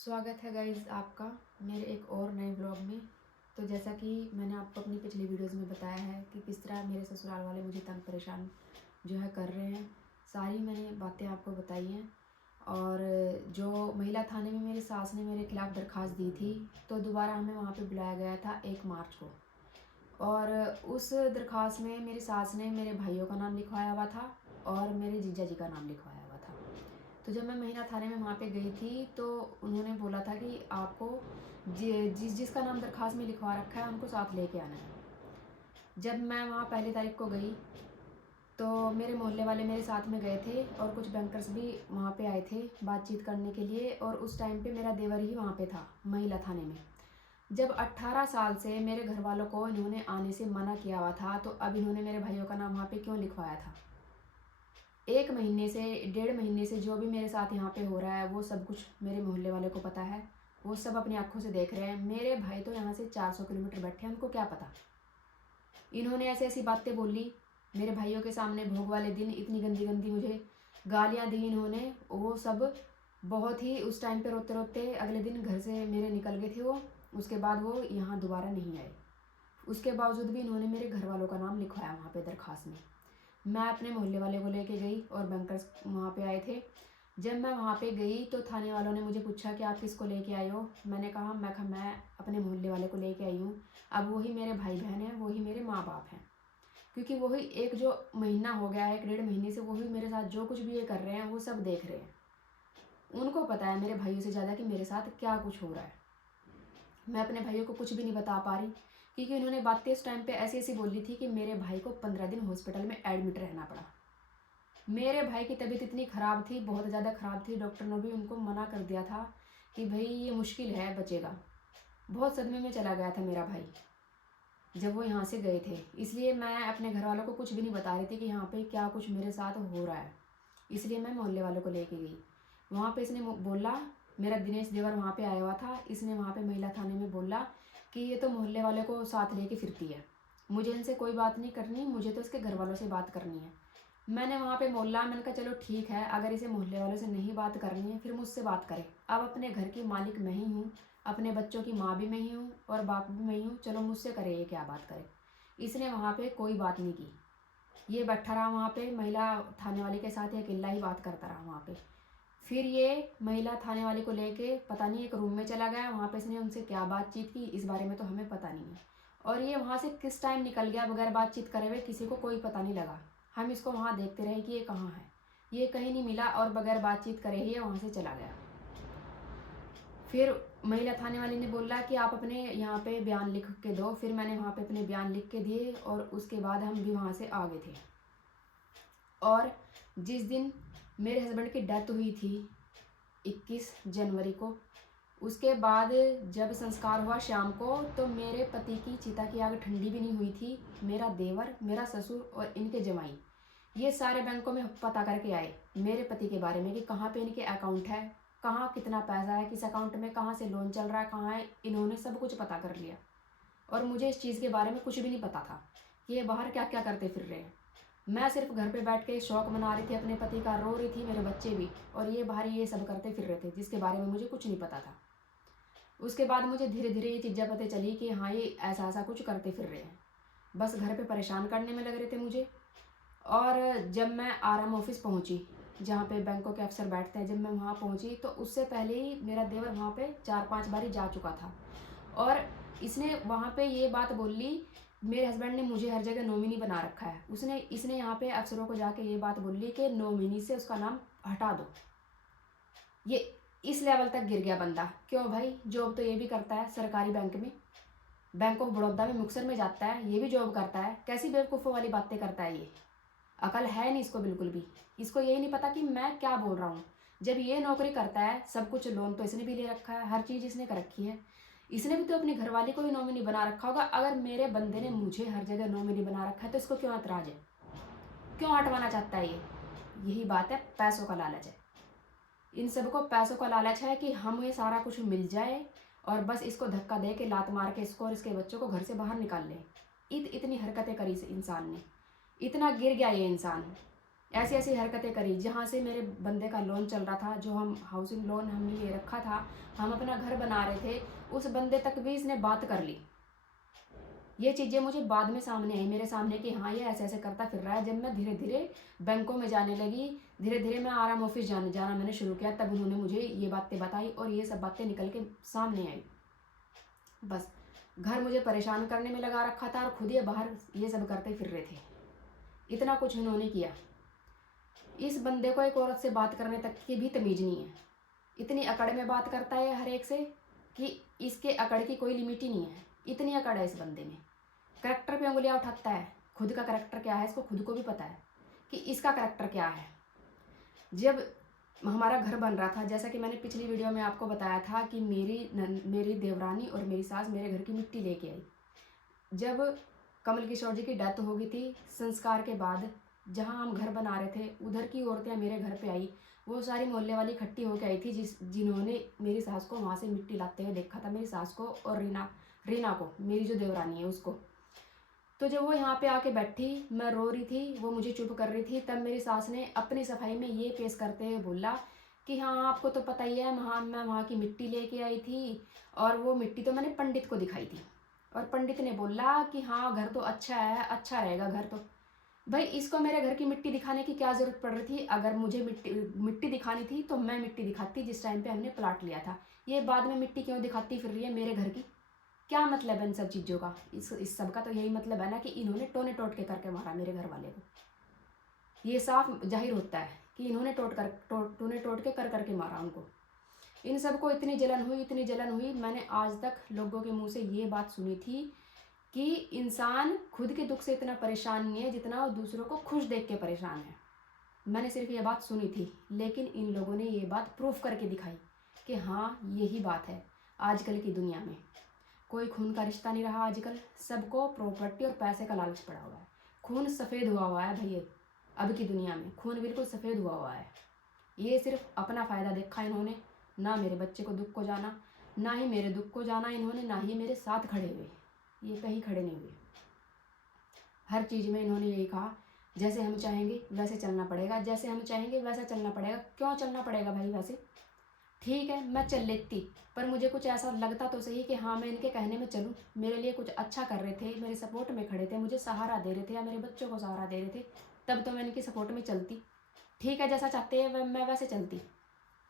स्वागत है गाइज़ आपका मेरे एक और नए ब्लॉग में। तो जैसा कि मैंने आपको अपनी पिछली वीडियोज़ में बताया है कि किस तरह मेरे ससुराल वाले मुझे तंग परेशान जो है कर रहे हैं, सारी मैंने बातें आपको बताई हैं। और जो महिला थाने में मेरी सास ने मेरे खिलाफ़ दरख्वास्त दी थी, तो दोबारा हमें वहाँ पे बुलाया गया था 1 मार्च को। और उस दरख्वास्त में मेरी सास ने मेरे भाइयों का नाम लिखवाया हुआ था और मेरे जीजा जी का नाम लिखवाया हुआ था। तो जब मैं महिला थाने में वहाँ पे गई थी, तो उन्होंने बोला था कि आपको जिसका नाम दरख्वास्त में लिखवा रखा है उनको साथ लेके आना है। जब मैं वहाँ पहली तारीख को गई, तो मेरे मोहल्ले वाले मेरे साथ में गए थे और कुछ बैंकर्स भी वहाँ पे आए थे बातचीत करने के लिए। और उस टाइम पे मेरा देवर ही वहाँ पे था महिला थाने में। जब 18 साल से मेरे घर वालों को इन्होंने आने से मना किया हुआ था, तो अब इन्होंने मेरे भाइयों का नाम वहाँ पे क्यों लिखवाया था? 1 महीने से, 1.5 महीने से जो भी मेरे साथ यहाँ पे हो रहा है, वो सब कुछ मेरे मोहल्ले वाले को पता है। वो सब अपनी आँखों से देख रहे हैं। मेरे भाई तो यहाँ से 400 किलोमीटर बैठे हैं, उनको क्या पता? इन्होंने ऐसी-ऐसी बातें बोली मेरे भाइयों के सामने। भोग वाले दिन इतनी गंदी-गंदी मुझे गालियाँ दी इन्होंने। वो सब बहुत ही उस टाइम पे रोते-रोते अगले दिन घर से मेरे निकल गए थे वो। उसके बाद वो यहाँ दोबारा नहीं आए। उसके बावजूद भी इन्होंने मेरे घर वालों का नाम लिखवाया वहाँ पे दरख्वास्त में। मैं अपने मोहल्ले वाले को लेके गई और बैंकर्स वहाँ पे आए थे। जब मैं वहाँ पे गई, तो थाने वालों ने मुझे पूछा कि आप किसको लेके आई हो? मैंने कहा मैं अपने मोहल्ले वाले को लेके आई हूँ। अब वही मेरे भाई-बहन हैं, वही मेरे माँ-बाप हैं। क्योंकि वही एक जो महीना हो गया है, 1 डेढ़ महीने से वही मेरे साथ जो कुछ भी ये कर रहे हैं, वो सब देख रहे हैं। उनको पता है मेरे भाइयों से ज़्यादा कि मेरे साथ क्या कुछ हो रहा है। मैं अपने भाइयों को कुछ भी नहीं बता पा रही, क्योंकि उन्होंने बातें उस टाइम पे ऐसी-ऐसी बोली थी कि मेरे भाई को 15 दिन हॉस्पिटल में एडमिट रहना पड़ा। मेरे भाई की तबीयत इतनी ख़राब थी, बहुत ज़्यादा ख़राब थी, डॉक्टर ने भी उनको मना कर दिया था कि भई ये मुश्किल है, बचेगा। बहुत सदमे में चला गया था मेरा भाई, जब वो यहाँ से गए थे। इसलिए मैं अपने घरवालों को कुछ भी नहीं बता रही थी कि यहाँ पे क्या कुछ मेरे साथ हो रहा है। इसलिए मैं मोहल्ले वालों को लेके गई। वहाँ पे इसने बोला, मेरा दिनेश देवर वहाँ पे आया हुआ था, इसने वहाँ पे महिला थाने में बोला कि ये तो मोहल्ले वाले को साथ लेके फिरती है, मुझे इनसे कोई बात नहीं करनी, मुझे तो इसके घर वालों से बात करनी है। मैंने वहाँ पे बोला, मैंने कहा चलो ठीक है, अगर इसे मोहल्ले वालों से नहीं बात करनी है फिर मुझसे बात करे। अब अपने घर की मालिक मैं ही हूँ, अपने बच्चों की माँ भी मैं ही हूँ और बाप भी मैं ही हूँ, चलो मुझसे करे, ये क्या बात करे। इसने वहाँ पे कोई बात नहीं की, ये बैठा रहा वहाँ पे महिला थाने वाले के साथ, ये अकेला ही बात करता रहा वहाँ पे। फिर ये महिला थाने वाले को लेके पता नहीं एक रूम में चला गया। वहाँ पे इसने उनसे क्या बातचीत की, इस बारे में तो हमें पता नहीं है। और ये वहाँ से किस टाइम निकल गया बगैर बातचीत करे हुए, किसी को कोई पता नहीं लगा। हम इसको वहाँ देखते रहे कि ये कहाँ है। ये कहीं नहीं मिला और बगैर बातचीत करे ही ये वहाँ से चला गया। फिर महिला थाने वाली ने बोला कि आप अपने यहाँ पे बयान लिख के दो। फिर मैंने वहाँ पे अपने बयान लिख के दिए और उसके बाद हम भी वहाँ से आ गए थे। और जिस दिन मेरे हस्बैंड की डेथ हुई थी 21 जनवरी को, उसके बाद जब संस्कार हुआ शाम को, तो मेरे पति की चिता की आग ठंडी भी नहीं हुई थी। मेरा देवर, मेरा ससुर और इनके जमाई, ये सारे बैंकों में पता करके आए मेरे पति के बारे में कि कहाँ पे इनके अकाउंट है, कहाँ कितना पैसा है, किस अकाउंट में, कहाँ से लोन चल रहा है, कहाँ है। इन्होंने सब कुछ पता कर लिया और मुझे इस चीज़ के बारे में कुछ भी नहीं पता था कि ये बाहर क्या क्या करते फिर रहे हैं। मैं सिर्फ घर पे बैठ के शौक मना रही थी अपने पति का, रो रही थी, मेरे बच्चे भी, और ये बाहर ये सब करते फिर रहे थे जिसके बारे में मुझे कुछ नहीं पता था। उसके बाद मुझे धीरे धीरे ये चीज़ें पता चली कि हाँ, ये ऐसा ऐसा कुछ करते फिर रहे हैं, बस घर पे परेशान करने में लग रहे थे मुझे। और जब मैं आराम ऑफिस पहुंची, जहाँ पे बैंकों के अफसर बैठते हैं, जब मैं वहाँ पहुंची, तो उससे पहले ही मेरा देवर वहाँ पे 4-5 बारी जा चुका था। और इसने वहाँ पे ये बात बोली, मेरे हस्बैंड ने मुझे हर जगह नॉमिनी बना रखा है। इसने यहाँ पे अफसरों को जाके ये बात बोली कि नॉमिनी से उसका नाम हटा दो। ये इस लेवल तक गिर गया बंदा। क्यों भाई, जॉब तो ये भी करता है सरकारी बैंक में, बैंक ऑफ बड़ौदा में मुक्तसर में जाता है, ये भी जॉब करता है। कैसी बेवकूफ़ों वाली बातें करता है ये, अकल है नहीं इसको बिल्कुल भी। इसको यही नहीं पता कि मैं क्या बोल रहा हूँ। जब ये नौकरी करता है, सब कुछ लोन तो इसने भी ले रखा है, हर चीज़ इसने कर रखी है, इसने भी तो अपनी घरवाली को भी नॉमिनी बना रखा होगा। अगर मेरे बंदे ने मुझे हर जगह नॉमिनी बना रखा है, तो इसको क्यों ऐतराज है, क्यों हटवाना चाहता है ये? यही बात है, पैसों का लालच है। इन सबको पैसों का लालच है कि हमें सारा कुछ मिल जाए और बस इसको धक्का दे के, लात मार के इसको और इसके बच्चों को घर से बाहर निकाल ले। इतनी हरकतें करी इस इंसान ने, इतना गिर गया ये इंसान। ऐसी ऐसी हरकतें करी, जहाँ से मेरे बंदे का लोन चल रहा था, जो हम हाउसिंग लोन हमने ले रखा था, हम अपना घर बना रहे थे, उस बंदे तक भी इसने बात कर ली। ये चीज़ें मुझे बाद में सामने आई, मेरे सामने कि हाँ ये ऐसे ऐसे करता फिर रहा है। जब मैं धीरे धीरे बैंकों में जाने लगी, धीरे धीरे मैं आराम ऑफिस जाना मैंने शुरू किया, तब उन्होंने मुझे ये बातें बताई और ये सब बातें निकल के सामने आई। बस घर मुझे परेशान करने में लगा रखा था और खुद ये बाहर ये सब करते फिर रहे थे। इतना कुछ उन्होंने किया। इस बंदे को एक औरत से बात करने तक की भी तमीज़ नहीं है। इतनी अकड़ में बात करता है हर एक से कि इसके अकड़ की कोई लिमिट ही नहीं है। इतनी अकड़ है इस बंदे में। करैक्टर पे उंगलियां उठाता है। खुद का करैक्टर क्या है इसको खुद को भी पता है कि इसका करैक्टर क्या है। जब हमारा घर बन रहा था, जैसा कि मैंने पिछली वीडियो में आपको बताया था कि मेरी देवरानी और मेरी सास मेरे घर की मिट्टी लेके आई। जब कमल किशोर जी की डेथ हो गई थी, संस्कार के बाद जहाँ हम घर बना रहे थे, उधर की औरतें मेरे घर पे आई। वो सारी मोहल्ले वाली इकट्ठी होकर आई थी, जिन्होंने मेरी सास को वहाँ से मिट्टी लाते हुए देखा था, मेरी सास को और रीना को, मेरी जो देवरानी है उसको। तो जब वो यहाँ पे आके बैठी, मैं रो रही थी, वो मुझे चुप कर रही थी, तब मेरी सास ने अपनी सफाई में ये पेश करते हुए बोला कि हाँ आपको तो पता ही है, मैं वहाँ की मिट्टी लेके आई थी और वो मिट्टी तो मैंने पंडित को दिखाई थी और पंडित ने बोला कि हाँ घर तो अच्छा है, अच्छा रहेगा घर तो। भाई इसको मेरे घर की मिट्टी दिखाने की क्या ज़रूरत पड़ रही थी? अगर मुझे मिट्टी दिखानी थी तो मैं मिट्टी दिखाती जिस टाइम पे हमने प्लाट लिया था। ये बाद में मिट्टी क्यों दिखाती फिर रही है मेरे घर की? क्या मतलब है इन सब चीज़ों का? इस सब का तो यही मतलब है ना कि इन्होंने टोने टोट के करके मारा मेरे घर वाले को। ये साफ जाहिर होता है कि इन्होंने टोने टोट के कर करके मारा उनको। इन सबको इतनी जलन हुई। मैंने आज तक लोगों के मुंह से ये बात सुनी थी कि इंसान खुद के दुख से इतना परेशान नहीं है जितना वो दूसरों को खुश देख के परेशान है। मैंने सिर्फ ये बात सुनी थी, लेकिन इन लोगों ने ये बात प्रूफ करके दिखाई कि हाँ यही बात है। आजकल की दुनिया में कोई खून का रिश्ता नहीं रहा। आजकल सबको प्रॉपर्टी और पैसे का लालच पड़ा हुआ है। खून सफ़ेद हुआ है भैया। अब की दुनिया में खून बिल्कुल सफ़ेद हुआ है। ये सिर्फ अपना फ़ायदा देखा इन्होंने। ना मेरे बच्चे को दुख को जाना, ना ही मेरे दुख को जाना इन्होंने, ना ही मेरे साथ खड़े हुए। ये कहीं खड़े नहीं हुए। हर चीज़ में इन्होंने यही कहा जैसे हम चाहेंगे वैसे चलना पड़ेगा, जैसे हम चाहेंगे वैसा चलना पड़ेगा। क्यों चलना पड़ेगा भाई? वैसे ठीक है मैं चल लेती, पर मुझे कुछ ऐसा लगता तो सही कि हाँ मैं इनके कहने में चलूँ। मेरे लिए कुछ अच्छा कर रहे थे, मेरे सपोर्ट में खड़े थे, मुझे सहारा दे रहे थे या मेरे बच्चों को सहारा दे रहे थे, तब तो मैं इनकी सपोर्ट में चलती। ठीक है जैसा चाहते हैं मैं वैसे चलती।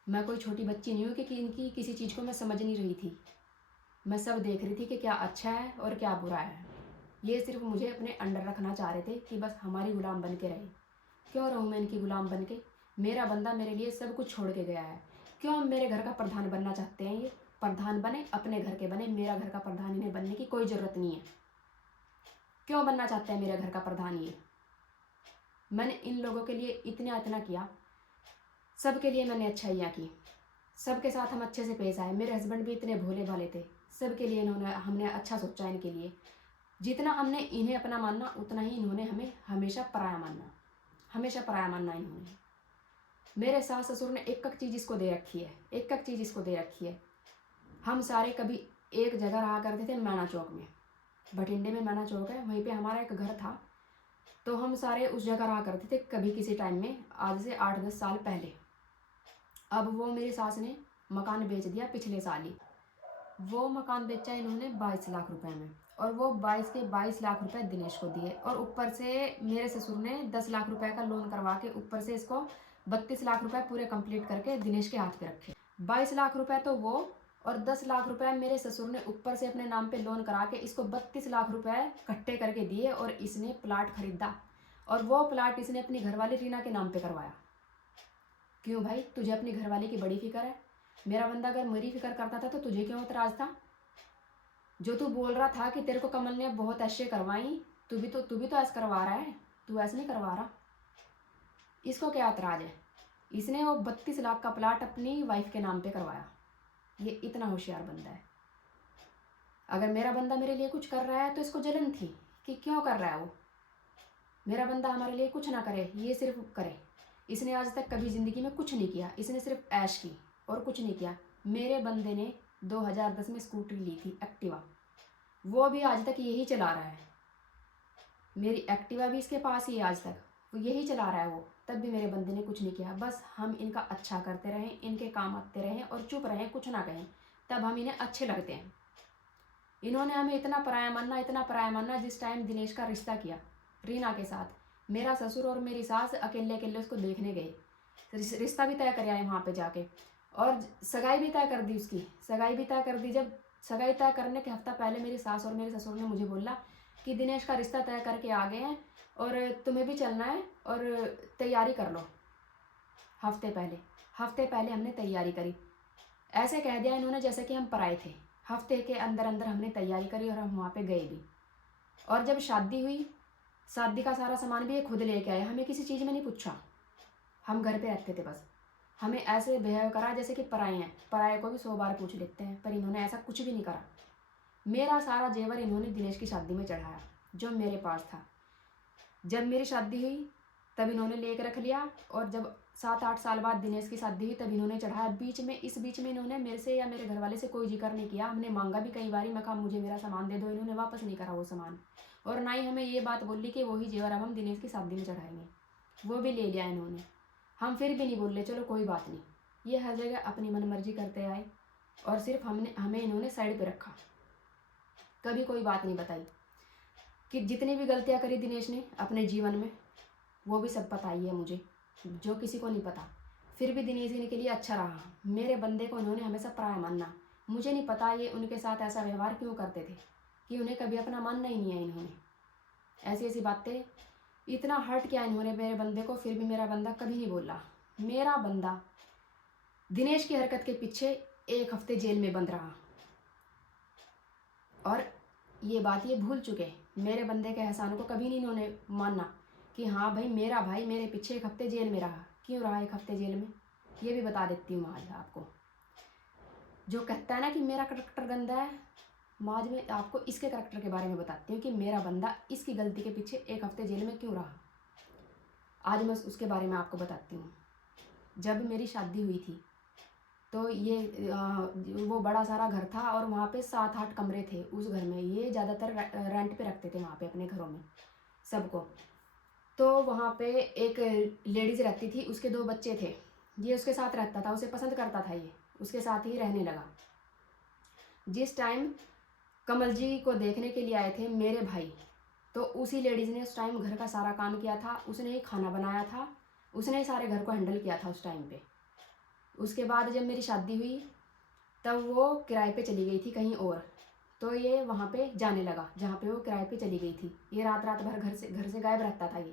मैं कोई छोटी बच्ची नहीं हूँ कि इनकी किसी चीज़ को मैं समझ नहीं रही थी। मैं सब देख रही थी कि क्या अच्छा है और क्या बुरा है। ये सिर्फ मुझे अपने अंडर रखना चाह रहे थे कि बस हमारी गुलाम बन के रहे। क्यों रहूँ मैं इनकी गुलाम बन के? मेरा बंदा मेरे लिए सब कुछ छोड़ के गया है। क्यों मेरे घर का प्रधान बनना चाहते हैं ये? प्रधान बने, अपने घर के बने, मेरा घर का प्रधान इन्हें बनने की कोई ज़रूरत नहीं है। क्यों बनना चाहते हैं मेरे घर का प्रधान ये? मैंने इन लोगों के लिए इतना किया, सबके लिए मैंने अच्छाइयाँ की, सबके साथ हम अच्छे से पेश आए। मेरे हस्बैंड भी इतने भोले भाले थे, सबके लिए हमने अच्छा सोचा इनके लिए। जितना हमने इन्हें अपना मानना उतना ही इन्होंने हमें हमेशा पराया मानना, हमेशा पराया मानना इन्होंने। मेरे सास ससुर ने एक चीज़ इसको दे रखी है, एक चीज़ इसको दे रखी है। हम सारे कभी एक जगह रहा करते थे, मैना चौक में। भटिंडे में मैना चौक है, वहीं पे हमारा एक घर था, तो हम सारे उस जगह रहा करते थे कभी किसी टाइम में, आज से 8-10 साल पहले। अब वो मेरी सास ने मकान बेच दिया पिछले साल ही। वो मकान बेचा इन्होंने 22 लाख रुपए में, और वो 22 लाख रुपए दिनेश को दिए, और ऊपर से मेरे ससुर ने 10 लाख रुपए का लोन करवा के ऊपर से इसको 32 लाख रुपए पूरे कंप्लीट करके दिनेश के हाथ पे रखे। 22 लाख रुपए तो वो, और 10 लाख रुपए मेरे ससुर ने ऊपर से अपने नाम पे लोन करा के इसको 32 लाख रुपए इकट्ठे करके दिए, और इसने प्लाट खरीदा, और वो प्लाट इसने अपनी घरवाली रीना के नाम पे करवाया। क्यों भाई? तुझे अपनी घरवाली की बड़ी फिक्र है। मेरा बंदा अगर मेरी फिक्र करता था तो तुझे क्यों इतराज था? जो तू बोल रहा था कि तेरे को कमल ने बहुत ऐसे करवाई, तू भी तो ऐसे करवा रहा है, तू ऐसे नहीं करवा रहा। इसको क्या एतराज है? इसने वो 32 लाख का प्लाट अपनी वाइफ के नाम पे करवाया। ये इतना होशियार बंदा है। अगर मेरा बंदा मेरे लिए कुछ कर रहा है तो इसको जलन थी कि क्यों कर रहा है वो। मेरा बंदा हमारे लिए कुछ ना करे, ये सिर्फ करे। इसने आज तक कभी ज़िंदगी में कुछ नहीं किया, इसने सिर्फ ऐश की और कुछ नहीं किया। मेरे बंदे ने 2010 में स्कूटरी ली थी एक्टिवा, वो भी आज तक यही चला रहा है। मेरी एक्टिवा भी इसके पास ही है आज तक, वो यही चला रहा है वो। तब भी मेरे बंदे ने कुछ नहीं किया। बस हम इनका अच्छा करते रहें, इनके काम आते रहें और चुप रहें, कुछ ना कहें, तब हम इन्हें अच्छे लगते हैं। इन्होंने हमें इतना पराया माना। जिस टाइम दिनेश का रिश्ता किया रीना के साथ, मेरा ससुर और मेरी सास अकेले अकेले उसको देखने गए, रिश्ता भी तय कर आए वहाँ पे जाके, और सगाई भी तय कर दी उसकी। सगाई भी तय कर दी। जब सगाई तय करने के हफ्ता पहले मेरी सास और मेरे ससुर ने मुझे बोला कि दिनेश का रिश्ता तय करके आ गए हैं और तुम्हें भी चलना है और तैयारी कर लो। हफ्ते पहले हमने तैयारी करी। ऐसे कह दिया इन्होंने जैसे कि हम पराए थे। हफ्ते के अंदर अंदर हमने तैयारी करी और हम वहाँ पे गए भी। और जब शादी हुई, शादी का सारा सामान भी ये खुद लेके आए, हमें किसी चीज़ में नहीं पूछा। हम घर पे रहते थे बस। हमें ऐसे बिहेव करा जैसे कि पराए हैं। पराए को भी 100 बार पूछ लेते हैं, पर इन्होंने ऐसा कुछ भी नहीं करा। मेरा सारा जेवर इन्होंने दिनेश की शादी में चढ़ाया जो मेरे पास था। जब मेरी शादी हुई तब इन्होंने लेके रख लिया, और जब 7-8 साल बाद दिनेश की शादी हुई तब इन्होंने चढ़ाया। इस बीच में इन्होंने मेरे से या मेरे घर वाले से कोई जिक्र नहीं किया। हमने मांगा भी कई बारी, मैं कहा मुझे मेरा सामान दे दो, इन्होंने वापस नहीं करा वो सामान। और ना ही हमें ये बात बोली कि वही जेवर अब हम दिनेश की शादी में चढ़ाएंगे, वो भी ले लिया इन्होंने। हम फिर भी नहीं बोले चलो कोई बात नहीं। ये हर जगह अपनी मनमर्जी करते आए और सिर्फ हमें इन्होंने साइड पे रखा। कभी कोई बात नहीं बताई कि जितनी भी गलतियाँ करी दिनेश ने अपने जीवन में, वो भी सब पता ही है मुझे, जो किसी को नहीं पता। फिर भी दिनेश इनके लिए अच्छा रहा। मेरे बंदे को इन्होंने हमेशा पराया माना। मुझे नहीं पता ये उनके साथ ऐसा व्यवहार क्यों करते थे कि उन्हें कभी अपना मानना ही नहीं है। इन्होंने ऐसी ऐसी बातें, इतना हर्ट किया इन्होंने मेरे बंदे को, फिर भी मेरा बंदा कभी नहीं बोला। मेरा बंदा दिनेश की हरकत के पीछे 1 हफ्ते जेल में बंद रहा, और ये बात ये भूल चुके। मेरे बंदे के एहसान को कभी नहीं इन्होंने माना कि हाँ भाई मेरा भाई मेरे पीछे 1 हफ्ते जेल में रहा। क्यों रहा 1 हफ्ते जेल में, ये भी बता देती हूँ आज आपको। जो कहता है ना कि मेरा करैक्टर गंदा है, आज मैं आपको इसके करैक्टर के बारे में बताती हूँ कि मेरा बंदा इसकी गलती के पीछे 1 हफ्ते जेल में क्यों रहा। आज मैं उसके बारे में आपको बताती हूँ। जब मेरी शादी हुई थी तो ये वो बड़ा सारा घर था और वहाँ पे 7-8 कमरे थे उस घर में। ये ज़्यादातर रेंट पे रखते थे वहाँ पे अपने घरों में सबको। तो वहाँ पे एक लेडीज़ रहती थी, उसके 2 बच्चे थे। ये उसके साथ रहता था, उसे पसंद करता था, ये उसके साथ ही रहने लगा। जिस टाइम कमल जी को देखने के लिए आए थे मेरे भाई, तो उसी लेडीज़ ने उस टाइम घर का सारा काम किया था, उसने ही खाना बनाया था, उसने ही सारे घर को हैंडल किया था उस टाइम पे। उसके बाद जब मेरी शादी हुई तब वो किराए पे चली गई थी कहीं और, तो ये वहाँ पे जाने लगा जहाँ पे वो किराए पे चली गई थी। ये रात भर घर से गायब रहता था।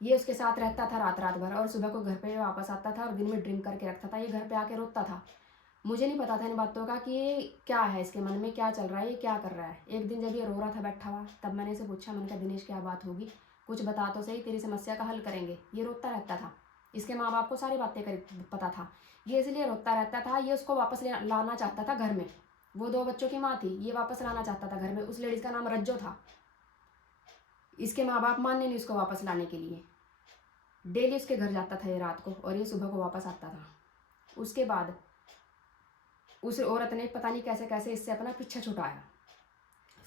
ये उसके साथ रहता था रात भर, और सुबह को घर पे वापस आता था और दिन में ड्रिंक करके रखता था। ये घर पे आके रोता था। मुझे नहीं पता था इन बातों का कि ये क्या है, इसके मन में क्या चल रहा है, ये क्या कर रहा है। एक दिन जब ये रो रहा था बैठा हुआ, तब मैंने इसे पूछा, मैंने कहा दिनेश क्या बात होगी, कुछ बता तो सही, तेरी समस्या का हल करेंगे। ये रोता रहता था। इसके माँ बाप को सारी बातें पता था, ये इसलिए रोता रहता था। ये उसको वापस लाना चाहता था घर में। वो 2 बच्चों की माँ थी, ये वापस लाना चाहता था घर में। उस लेडीज़ का नाम रज्जो था। इसके माँ बाप माने नहीं उसको वापस लाने के लिए। डेली उसके घर जाता था ये रात को, और ये सुबह को वापस आता था। उसके बाद उस औरत ने पता नहीं कैसे कैसे इससे अपना पीछा छुड़ाया।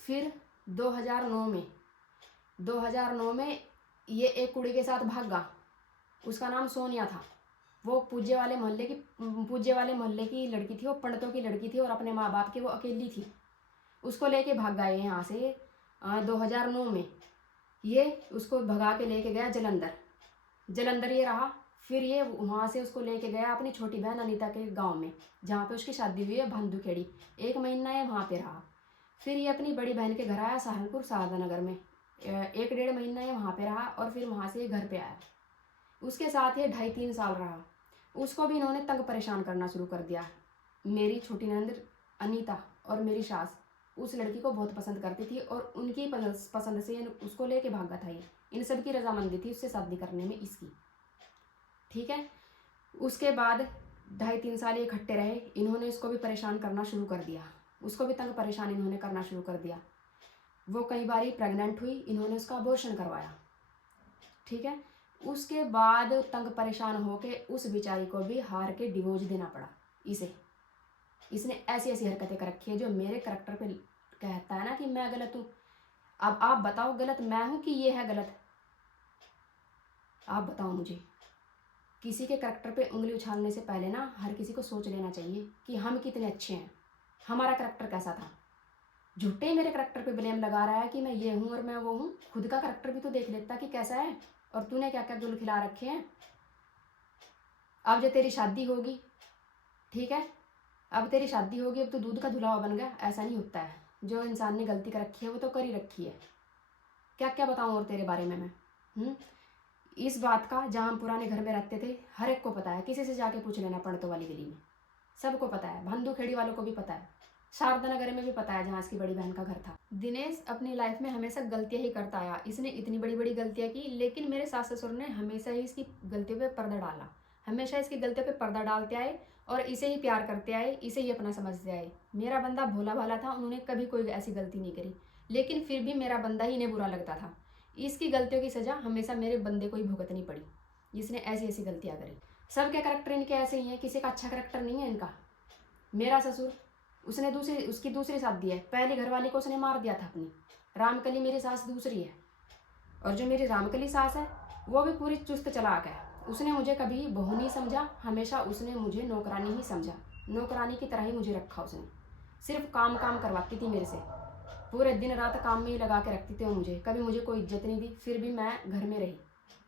फिर 2009 में ये एक कुड़ी के साथ भागा। उसका नाम सोनिया था। वो पूज्य वाले मोहल्ले की लड़की थी, वो पंडितों की लड़की थी और अपने माँ बाप की वो अकेली थी। उसको लेके भाग गए यहाँ से 2009 में। ये उसको भगा के लेके गया जलंधर ये रहा। फिर ये वहाँ से उसको लेके गया अपनी छोटी बहन अनीता के गांव में, जहाँ पे उसकी शादी हुई है, भांदुखेड़ी। 1 महीना ये वहाँ पे रहा। फिर ये अपनी बड़ी बहन के घर आया सहारनपुर शारदा नगर में। 1-1.5 महीना ये वहाँ पे रहा और फिर वहाँ से ये घर पे आया। उसके साथ ये 2.5-3 साल रहा। उसको भी इन्होंने तंग परेशान करना शुरू कर दिया। मेरी छोटी ननद अनीता और मेरी सास उस लड़की को बहुत पसंद करती थी, और उनकी पसंद से उसको लेके भागा था। ये इन सब की रजामंदी थी उससे शादी करने में इसकी, ठीक है। उसके बाद 2.5-3 साल ये इकट्ठे रहे। इन्होंने इसको भी परेशान करना शुरू कर दिया, उसको भी तंग परेशान इन्होंने करना शुरू कर दिया। वो कई बार प्रेग्नेंट हुई, इन्होंने उसका अबॉर्शन करवाया, ठीक है। उसके बाद तंग परेशान होके उस बेचारी को भी हार के डिवोर्स देना पड़ा इसे। इसने ऐसी ऐसी हरकतें कर रखी है जो मेरे करैक्टर पे कहता है ना कि मैं गलत हूँ। अब आप बताओ गलत मैं हूँ कि ये है गलत। आप बताओ मुझे, किसी के करैक्टर पे उंगली उछालने से पहले ना हर किसी को सोच लेना चाहिए कि हम कितने अच्छे हैं, हमारा करैक्टर कैसा था। झूठे ही मेरे करैक्टर पे ब्लेम लगा रहा है कि मैं ये हूँ और मैं वो हूँ। खुद का करैक्टर भी तो देख लेता कि कैसा है और तूने क्या क्या गुल खिला रखे हैं। अब जो तेरी शादी होगी, ठीक है, अब तेरी शादी होगी, अब तो दूध का धुलावा बन गया। ऐसा नहीं होता है, जो इंसान ने गलती कर रखी है वो तो कर ही रखी है। क्या क्या बताऊँ और तेरे बारे में मैं। इस बात का जहाँ हम पुराने घर में रहते थे हर एक को पता है, किसी से जाके पूछ लेना पंडितों वाली गली में, सबको पता है। भंदू खेड़ी वालों को भी पता है, शारदा नगर में भी पता है जहाँ इसकी बड़ी बहन का घर था। दिनेश अपनी लाइफ में हमेशा गलतियां ही करता आया। इसने इतनी बड़ी बड़ी गलतियां की, लेकिन मेरे सास ससुर ने हमेशा ही इसकी गलतियों पे पर्दा डाला, हमेशा इसकी गलतियों पे पर्दा डालते आए और इसे ही प्यार करते आए, इसे ही अपना समझते आए। मेरा बंदा भोला भाला था, उन्होंने कभी कोई ऐसी गलती नहीं करी, लेकिन फिर भी मेरा बंदा ही इन्हें बुरा लगता था। इसकी गलतियों की सज़ा हमेशा मेरे बंदे को ही भुगतनी पड़ी, जिसने ऐसी ऐसी गलतियाँ करी। सबके करैक्टर इनके ऐसे ही हैं, किसी का अच्छा करैक्टर नहीं है इनका। मेरा ससुर, उसने उसकी दूसरी शादी है, पहली घरवाली को उसने मार दिया था अपनी। रामकली मेरी सास दूसरी है, और जो मेरी रामकली सास है वो भी पूरी चुस्त चालाक है। उसने मुझे कभी बहू नहीं समझा, हमेशा उसने मुझे नौकरानी ही समझा, नौकरानी की तरह ही मुझे रखा उसने। सिर्फ काम काम करवाती थी मेरे से, पूरे दिन रात काम में ही लगा के रखती थी वो मुझे, कभी मुझे कोई इज्जत नहीं दी। फिर भी मैं घर में रही,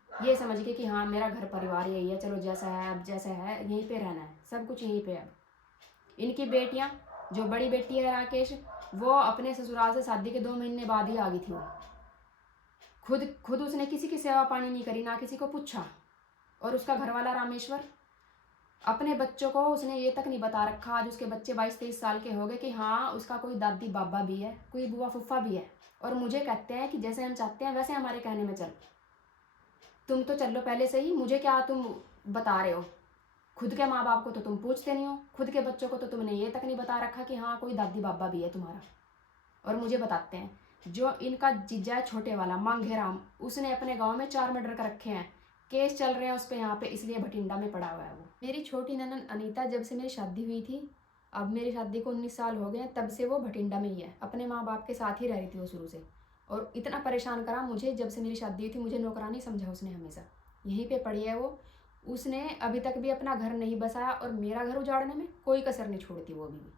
ये समझ के कि हाँ मेरा घर परिवार यही है, चलो जैसा है अब जैसा है यहीं पे रहना है, सब कुछ यहीं पे। अब इनकी बेटियां, जो बड़ी बेटी है राकेश, वो अपने ससुराल से शादी के 2 महीने बाद ही आ गई थी। वो खुद उसने किसी की सेवा पानी नहीं करी, ना किसी को पूछा। और उसका घरवाला रामेश्वर, अपने बच्चों को उसने ये तक नहीं बता रखा, आज उसके बच्चे 22-23 साल के हो गए, कि हाँ उसका कोई दादी बाबा भी है, कोई बुआ फुफ्फा भी है। और मुझे कहते हैं कि जैसे हम चाहते हैं वैसे हमारे कहने में चल, तुम तो चल लो पहले से ही, मुझे क्या तुम बता रहे हो। खुद के माँ बाप को तो तुम पूछते नहीं हो, खुद के बच्चों को तो तुमने ये तक नहीं बता रखा कि हाँ कोई दादी बाबा भी है तुम्हारा। और मुझे बताते हैं, जो इनका जीजा है छोटे वाला मांगेराम, उसने अपने गांव में 4 मर्डर कर रखे हैं, केस चल रहे हैं उस पर यहाँ पे, इसलिए भटिंडा में पड़ा हुआ है वो। मेरी छोटी ननन अनीता, जब से मेरी शादी हुई थी, अब मेरी शादी को 19 साल हो गए, तब से वो भटिंडा में ही है, अपने माँ बाप के साथ ही रह रही थी वो शुरू से। और इतना परेशान करा मुझे, जब से मेरी शादी हुई थी मुझे नौकरानी समझा उसने, हमेशा यहीं पे पड़ी है वो। उसने अभी तक भी अपना घर नहीं बसाया, और मेरा घर उजाड़ने में कोई कसर नहीं छोड़ती वो अभी भी,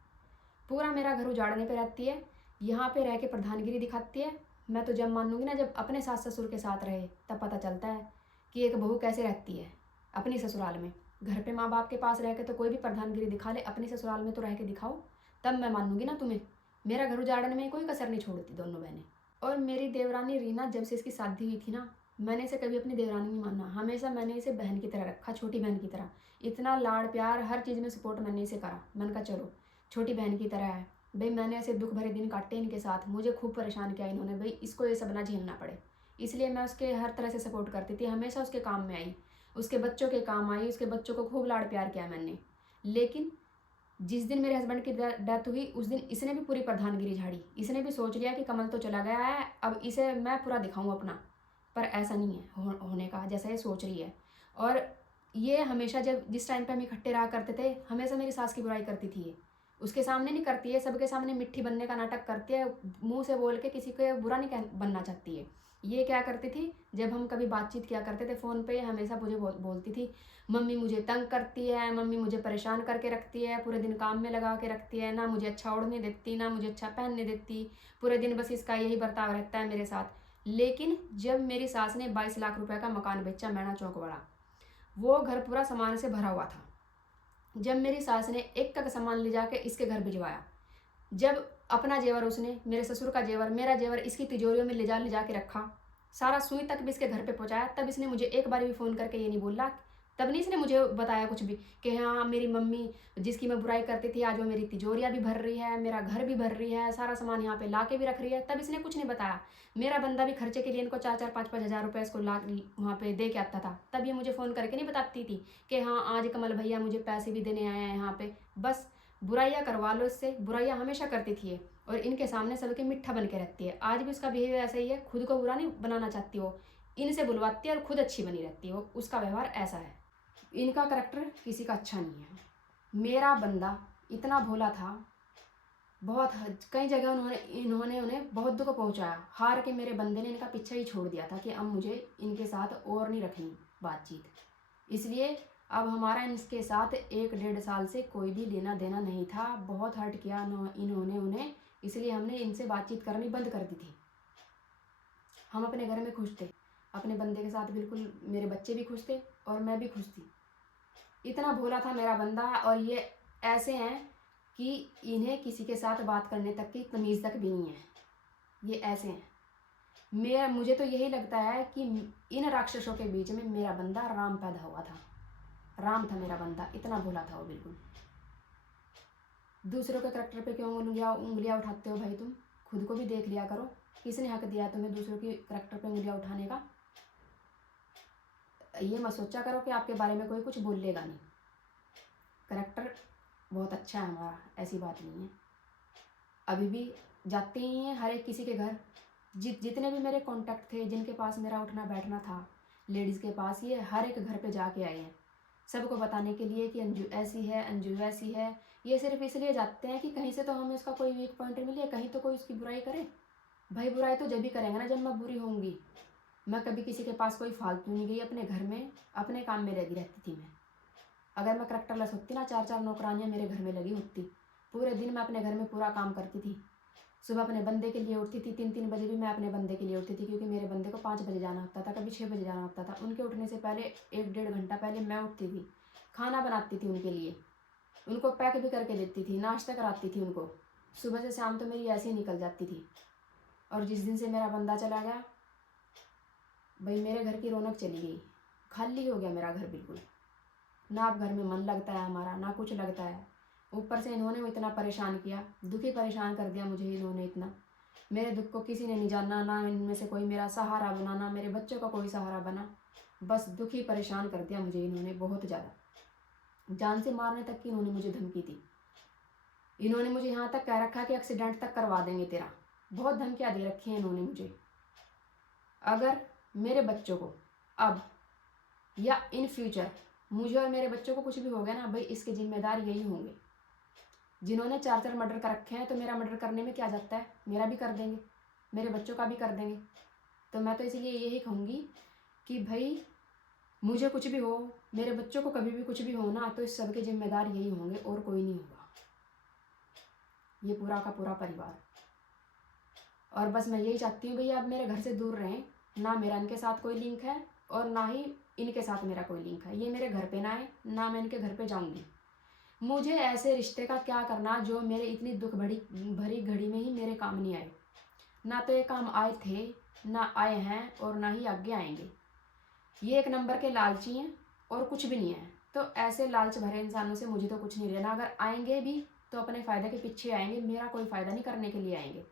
पूरा मेरा घर उजाड़ने पे रहती है, यहाँ पे रह के प्रधानगिरी दिखाती है। मैं तो जब मानूंगी ना, जब अपने सास ससुर के साथ रहे, तब पता चलता है कि एक बहू कैसे रहती है अपनी ससुराल में। घर पे माँ बाप के पास रह के तो कोई भी प्रधानगिरी दिखा ले, अपनी ससुराल में तो रह के दिखाओ, तब मैं मानूंगी ना तुम्हें। मेरा घर उजाड़ने में कोई कसर नहीं छोड़ती दोनों बहनें। और मेरी देवरानी रीना, जब से इसकी शादी हुई थी ना, मैंने इसे कभी अपनी देवरानी नहीं माना, हमेशा मैंने इसे बहन की तरह रखा, छोटी बहन की तरह। इतना लाड़ प्यार, हर चीज़ में सपोर्ट मैंने इसे करा। मैंने कहा चलो छोटी बहन की तरह है भाई, मैंने ऐसे दुख भरे दिन काटे इनके साथ, मुझे खूब परेशान किया इन्होंने भाई, इसको ये सब ना झेलना पड़े, इसलिए मैं उसके हर तरह से सपोर्ट करती थी, हमेशा उसके काम में आई, उसके बच्चों के काम आई, उसके बच्चों को खूब लाड़ प्यार किया मैंने। लेकिन जिस दिन मेरे हस्बैंड की डेथ हुई, उस दिन इसने भी पूरी प्रधानगिरी झाड़ी, इसने भी सोच लिया कि कमल तो चला गया है, अब इसे मैं पूरा दिखाऊं अपना। पर ऐसा नहीं है होने का जैसा ये सोच रही है। और ये हमेशा जब जिस टाइम पे हम इकट्ठे रहा करते थे, हमेशा मेरी सास की बुराई करती थी। ये उसके सामने नहीं करती है, सबके सामने मिट्टी बनने का नाटक करती है, मुंह से बोल के किसी को बुरा नहीं बनना चाहती है। ये क्या करती थी, जब हम कभी बातचीत किया करते थे फ़ोन पे, हमेशा मुझे बोलती थी, मम्मी मुझे तंग करती है, मम्मी मुझे परेशान करके रखती है, पूरे दिन काम में लगा के रखती है, ना मुझे अच्छा ओढ़ने देती, ना मुझे अच्छा पहनने देती, पूरे दिन बस इसका यही बर्ताव रहता है मेरे साथ। लेकिन जब मेरी सास ने 22 लाख रुपए का मकान बेचा मैना चौक वाला, वो घर पूरा सामान से भरा हुआ था, जब मेरी सास ने एक का सामान ले जाके इसके घर भिजवाया, जब अपना जेवर उसने, मेरे ससुर का जेवर, मेरा जेवर इसकी तिजोरियों में ले जा के रखा, सारा सुई तक भी इसके घर पे पहुंचाया, तब इसने मुझे एक बार भी फ़ोन करके ये नहीं बोला, तब नहीं इसने मुझे बताया कुछ भी कि हाँ मेरी मम्मी जिसकी मैं बुराई करती थी, आज वो मेरी तिजोरियाँ भी भर रही है, मेरा घर भी भर रही है, सारा सामान यहाँ पे ला के भी रख रही है, तब इसने कुछ नहीं बताया। मेरा बंदा भी खर्चे के लिए इनको 4-4 5-5 हज़ार रुपये इसको ला वहाँ पे दे के आता था, तब ये मुझे फ़ोन करके नहीं बताती थी कि हाँ आज कमल भैया मुझे पैसे भी देने आए हैं यहाँ पे। बस बुराइयाँ करवा लो इससे, बुराइयाँ हमेशा करती थी ये, और इनके सामने सबके मिठ्ठा बन के रहती है। आज भी उसका बिहेवियर ऐसा ही है, खुद को बुरा नहीं बनाना चाहती वो, इनसे बुलवाती है और खुद अच्छी बनी रहती है वो, उसका व्यवहार ऐसा है। इनका करैक्टर किसी का अच्छा नहीं है। मेरा बंदा इतना भोला था, बहुत कई जगह इन्होंने उन्हें बहुत दुख पहुंचाया, हार के मेरे बंदे ने इनका पीछा ही छोड़ दिया था कि अब मुझे इनके साथ और नहीं रखनी। बातचीत। इसलिए अब हमारा इनके साथ 1-1.5 साल से कोई भी लेना देना नहीं था। बहुत हर्ट किया इन्होंने उन्हें, इसलिए हमने इनसे बातचीत करनी बंद कर दी थी। हम अपने घर में खुश थे, अपने बंदे के साथ बिल्कुल, मेरे बच्चे भी खुश थे और मैं भी खुश थी। इतना भोला था मेरा बंदा। और ये ऐसे हैं कि इन्हें किसी के साथ बात करने तक की तमीज़ तक भी नहीं है। ये ऐसे हैं। मुझे तो यही लगता है कि इन राक्षसों के बीच में मेरा बंदा राम पैदा हुआ था। राम था मेरा बंदा, इतना भोला था वो बिल्कुल। दूसरों के करैक्टर पे क्यों उंगलियां उठाते हो भाई? तुम खुद को भी देख लिया करो। किसने हक दिया तुम्हें दूसरों की करैक्टर पे उंगलियां उठाने का? ये मत सोचा करो कि आपके बारे में कोई कुछ बोल लेगा नहीं। करैक्टर बहुत अच्छा है हमारा, ऐसी बात नहीं है। अभी भी जाते ही हैं हर एक किसी के घर। जितने भी मेरे कांटेक्ट थे, जिनके पास मेरा उठना बैठना था लेडीज़ के पास, ये हर एक घर पे जाके आए हैं सबको बताने के लिए कि अंजू ऐसी है, अंजू वैसी है। ये सिर्फ इसलिए जाते हैं कि कहीं से तो हमें उसका कोई वीक पॉइंट मिले, कहीं तो कोई उसकी बुराई करे। भाई बुराई तो जब भी करेंगे ना जब मैं बुरी होंगी। मैं कभी किसी के पास कोई फालतू नहीं गई, अपने घर में अपने काम में लगी रहती थी मैं। अगर मैं करैक्टरलेस होती ना, 4-4 नौकरानियाँ मेरे घर में लगी होती। पूरे दिन मैं अपने घर में पूरा काम करती थी। सुबह अपने बंदे के लिए उठती थी, 3-3 बजे भी मैं अपने बंदे के लिए उठती थी, क्योंकि मेरे बंदे को 5 बजे जाना होता था, कभी 6 बजे जाना होता था। उनके उठने से पहले 1-1.5 घंटा पहले मैं उठती थी, खाना बनाती थी उनके लिए, उनको पैक भी करके देती थी, नाश्ता कराती थी उनको। सुबह से शाम तो मेरी ऐसे ही निकल जाती थी। और जिस दिन से मेरा बंदा चला गया भाई, मेरे घर की रौनक चली गई। खाली हो गया मेरा घर बिल्कुल। ना अब घर में मन लगता है हमारा, ना कुछ लगता है। ऊपर से इन्होंने इतना परेशान किया, दुखी परेशान कर दिया मुझे इन्होंने इतना। मेरे दुख को किसी ने नहीं जाना, ना इनमें से कोई मेरा सहारा बना, ना मेरे बच्चों का कोई सहारा बना। बस दुखी परेशान कर दिया मुझे इन्होंने बहुत ज़्यादा। जान से मारने तक की इन्होंने मुझे धमकी दी। इन्होंने मुझे यहाँ तक कह रखा कि एक्सीडेंट तक करवा देंगे तेरा। बहुत धमकियाँ दे रखी हैं इन्होंने मुझे। अगर मेरे बच्चों को अब या इन फ्यूचर मुझे और मेरे बच्चों को कुछ भी हो गया ना भाई, इसके जिम्मेदार यही होंगे। जिन्होंने 4-4 मर्डर कर रखे हैं, तो मेरा मर्डर करने में क्या जाता है? मेरा भी कर देंगे, मेरे बच्चों का भी कर देंगे। तो मैं तो इसीलिए यही कहूँगी कि भाई मुझे कुछ भी हो, मेरे बच्चों को कभी भी कुछ भी हो ना, तो इस सब के जिम्मेदार यही होंगे और कोई नहीं होगा। ये पूरा का पूरा परिवार। और बस मैं यही चाहती हूँ भैया, अब मेरे घर से दूर रहें। ना मेरा इनके साथ कोई लिंक है और ना ही इनके साथ मेरा कोई लिंक है। ये मेरे घर पे ना आए, ना मैं इनके घर पे जाऊँगी। मुझे ऐसे रिश्ते का क्या करना जो मेरे इतनी दुख भरी घड़ी में ही मेरे काम नहीं आए। ना तो ये काम आए थे, ना आए हैं और ना ही आगे आएंगे। ये एक नंबर के लालची हैं और कुछ भी नहीं है। तो ऐसे लालच भरे इंसानों से मुझे तो कुछ नहीं लेना। अगर आएंगे भी तो अपने फ़ायदे के पीछे आएंगे, मेरा कोई फ़ायदा नहीं करने के लिए आएंगे।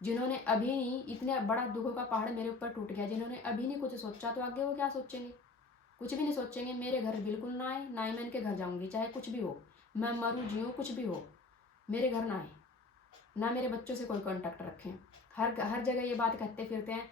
जिन्होंने अभी नहीं, इतने बड़ा दुखों का पहाड़ मेरे ऊपर टूट गया, जिन्होंने अभी नहीं कुछ सोचा, तो आगे वो क्या सोचेंगे? कुछ भी नहीं सोचेंगे। मेरे घर बिल्कुल ना आए, ना ही मैं इनके घर जाऊँगी, चाहे कुछ भी हो, मैं मरूँ जीऊँ कुछ भी हो, मेरे घर ना आए, ना मेरे बच्चों से कोई कांटेक्ट रखें। हर जगह ये बात कहते फिरते हैं।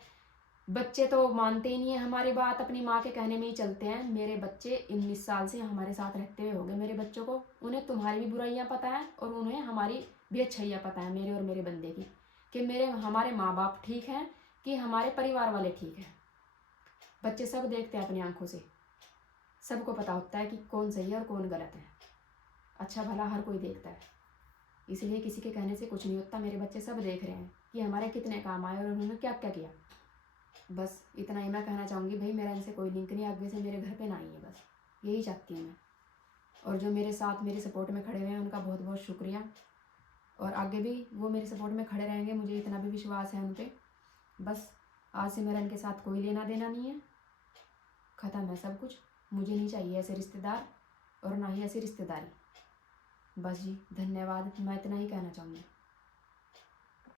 बच्चे तो मानते ही नहीं है हमारी बात, अपनी माँ के कहने में ही चलते हैं। मेरे बच्चे 19 साल से हमारे साथ रहते हुए हो गए। मेरे बच्चों को, उन्हें तुम्हारी भी बुराइयाँ पता है और उन्हें हमारी भी अच्छाइयाँ पता है, मेरे और मेरे बंदे की, कि हमारे माँ बाप ठीक हैं, कि हमारे परिवार वाले ठीक हैं। बच्चे सब देखते हैं अपनी आंखों से, सबको पता होता है कि कौन सही है और कौन गलत है। अच्छा भला हर कोई देखता है, इसलिए किसी के कहने से कुछ नहीं होता। मेरे बच्चे सब देख रहे हैं कि हमारे कितने काम आए और उन्होंने क्या क्या किया। बस इतना ही मैं कहना चाहूँगी भाई, मेरा इनसे कोई लिंक नहीं, आगे से मेरे घर पे ना आइए, बस यही चाहती हूँ मैं। और जो मेरे साथ मेरे सपोर्ट में खड़े हुए हैं उनका बहुत बहुत शुक्रिया। और आगे भी वो मेरे सपोर्ट में खड़े रहेंगे, मुझे इतना भी विश्वास है उन पर। बस आज से मेरा इनके साथ कोई लेना देना नहीं है, ख़त्म है सब कुछ। मुझे नहीं चाहिए ऐसे रिश्तेदार और ना ही ऐसी रिश्तेदारी। बस जी, धन्यवाद। मैं इतना ही कहना चाहूँगी।